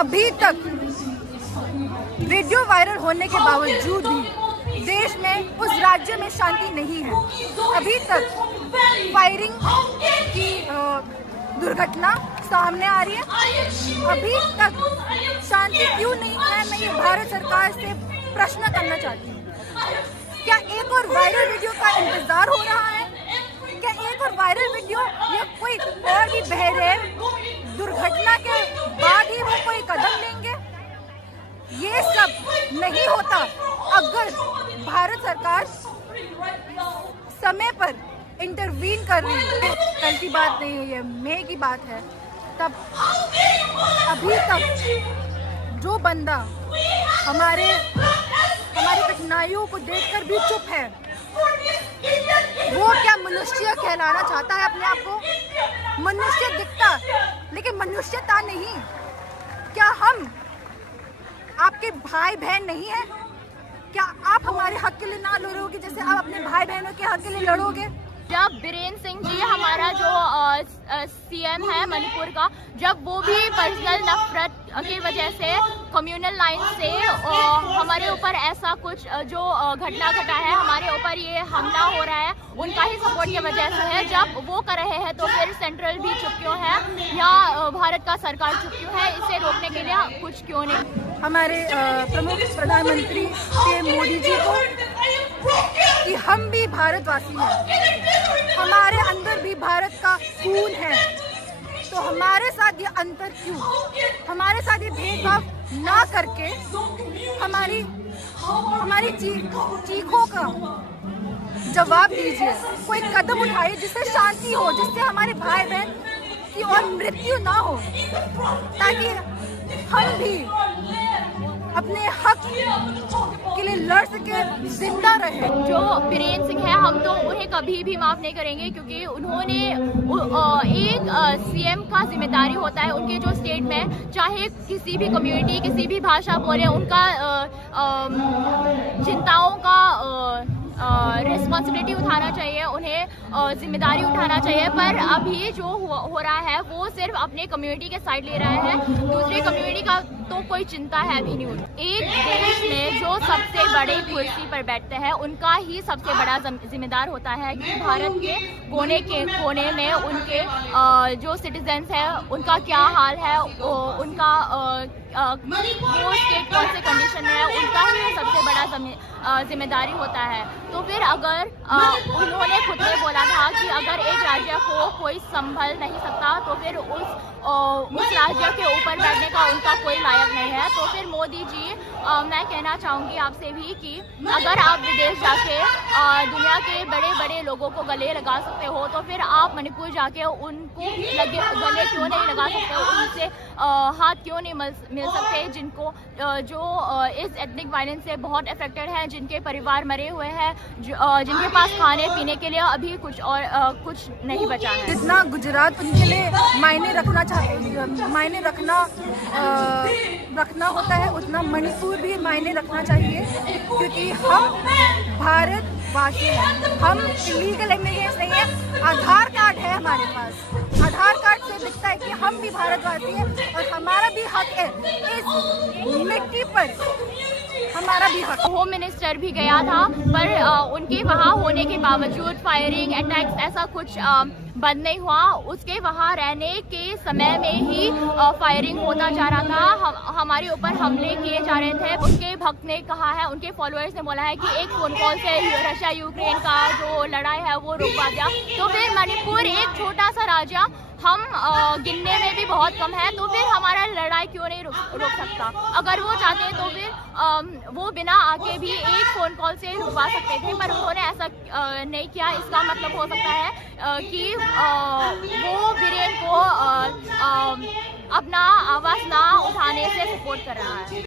अभी तक video viral होने के बावजूद भी देश में उस राज्य में शांति नहीं है। अभी तक फायरिंग की दुर्घटना सामने आ रही है। अभी तक शांति क्यों नहीं है, मैं ये भारत सरकार से प्रश्न करना चाहती हूँ। क्या एक और वायरल वीडियो का इंतजार हो रहा है? क्या एक और वायरल वीडियो या कोई और भी बहरें दुर्घटना के बाद ही वो कोई कदम लेंगे? ये सब नहीं होता अगर भारत सरकार समय पर इंटरवीन कर रही है। कल की बात नहीं है, ये मई की बात है। तब अभी तक जो बंदा हमारी कठिनाइयों को देखकर भी चुप है, वो क्या मनुष्य कहलाना चाहता है अपने आप को? मनुष्य दिखता लेकिन मनुष्यता नहीं। क्या हम आपके भाई बहन नहीं है? क्या आप हमारे हक के लिए ना लड़ोगे जैसे आप अपने भाई बहनों के हक के लिए लड़ोगे? जब बीरेन सिंह जी हमारा जो सीएम है मणिपुर का, जब वो भी पर्सनल नफरत की वजह से कम्युनल लाइन से हमारे ऊपर ऐसा कुछ जो घटना घटा है, हमारे ऊपर ये हमला हो रहा है, उनका ही सपोर्ट की वजह से है। जब वो कर रहे हैं तो फिर सेंट्रल भी चुप क्यों है या भारत का सरकार चुप क्यों है? इसे रोकने के लिए कुछ क्यों नहीं? हमारे प्रमुख प्रधानमंत्री के मोदी जी को कि हम भी भारतवासी हैं, हमारे अंदर भी भारत का खून है, तो हमारे साथ ये अंतर क्यों? हमारे साथ ये भेदभाव ना करके हमारी चीखों का जवाब दीजिए। कोई कदम उठाइए जिससे शांति हो, जिससे हमारे भाई बहन की और मृत्यु ना हो, ताकि हम भी अपने हक के लिए लड़ सके, जिंदा रहे। जो बीरेन सिंह है, हम तो उन्हें कभी भी माफ नहीं करेंगे, क्योंकि उन्होंने एक सीएम का जिम्मेदारी होता है उनके जो स्टेट में, चाहे किसी भी कम्युनिटी किसी भी भाषा बोले, उनका चिंताओं का रिस्पॉन्सिबिलिटी उठाना चाहिए, उन्हें जिम्मेदारी उठाना चाहिए। पर अभी जो हो रहा है वो सिर्फ अपने कम्युनिटी के साइड ले रहा है, दूसरे कम्युनिटी का तो कोई चिंता है भी नहीं। एक देश में जो सबसे बड़ी कुर्सी पर बैठते हैं उनका ही सबसे बड़ा जिम्मेदार होता है कि भारत के कोने में उनके जो सिटीजन्स हैं उनका क्या हाल है, उनका वो स्टेट कौन से कंडीशन में है, उनका ही सबसे बड़ा जिम्मेदारी होता है। तो फिर अगर उन्होंने खुद ने बोला था कि अगर एक राज्य को कोई संभल नहीं सकता तो फिर उस राज्य के ऊपर बैठने का उनका कोई लायक नहीं है। तो फिर मोदी जी, मैं कहना चाहूँगी आपसे भी कि अगर आप विदेश जाके दुनिया के बड़े बड़े लोगों को गले लगा सकते हो, तो फिर आप मणिपुर जाके उनको गले क्यों नहीं लगा सकते हो, उनसे हाथ क्यों नहीं मिल सकते, जिनको जो इस एथनिक वायलेंस से बहुत अफेक्टेड हैं, जिनके परिवार मरे हुए हैं, जिनके पास खाने पीने के लिए अभी कुछ नहीं बचा है। जितना गुजरात उनके लिए मायने रखना होता है, उतना मणिपुर भी मायने रखना चाहिए, क्योंकि हम भारतवासी हैं। हम इलीगल इमिग्रेंट्स नहीं है। आधार कार्ड है हमारे पास, आधार कार्ड से दिखता है कि हम भी भारतवासी हैं और हमारा भी हक है इस मिट्टी पर, हमारा भी हक। होम मिनिस्टर भी गया था, पर उनके वहाँ होने के बावजूद फायरिंग अटैक्स ऐसा कुछ बंद नहीं हुआ। उसके वहाँ रहने के समय में ही फायरिंग होता जा रहा था, हमारे ऊपर हमले किए जा रहे थे। उनके भक्त ने कहा है, उनके फॉलोअर्स ने बोला है कि एक फ़ोन कॉल से रशिया यूक्रेन का जो लड़ाई है वो रुकवा दिया। तो फिर मणिपुर एक छोटा सा राज्य, हम गिनने में भी बहुत कम है, तो फिर हमारा लड़ाई क्यों नहीं रोक सकता? अगर वो चाहते हैं तो फिर वो बिना आके भी एक फ़ोन कॉल से रुकवा सकते थे, पर उन्होंने ऐसा नहीं किया। इसका मतलब हो सकता है कि वो बीरेन को अपना आवाज़ ना उठाने से सपोर्ट कर रहा है।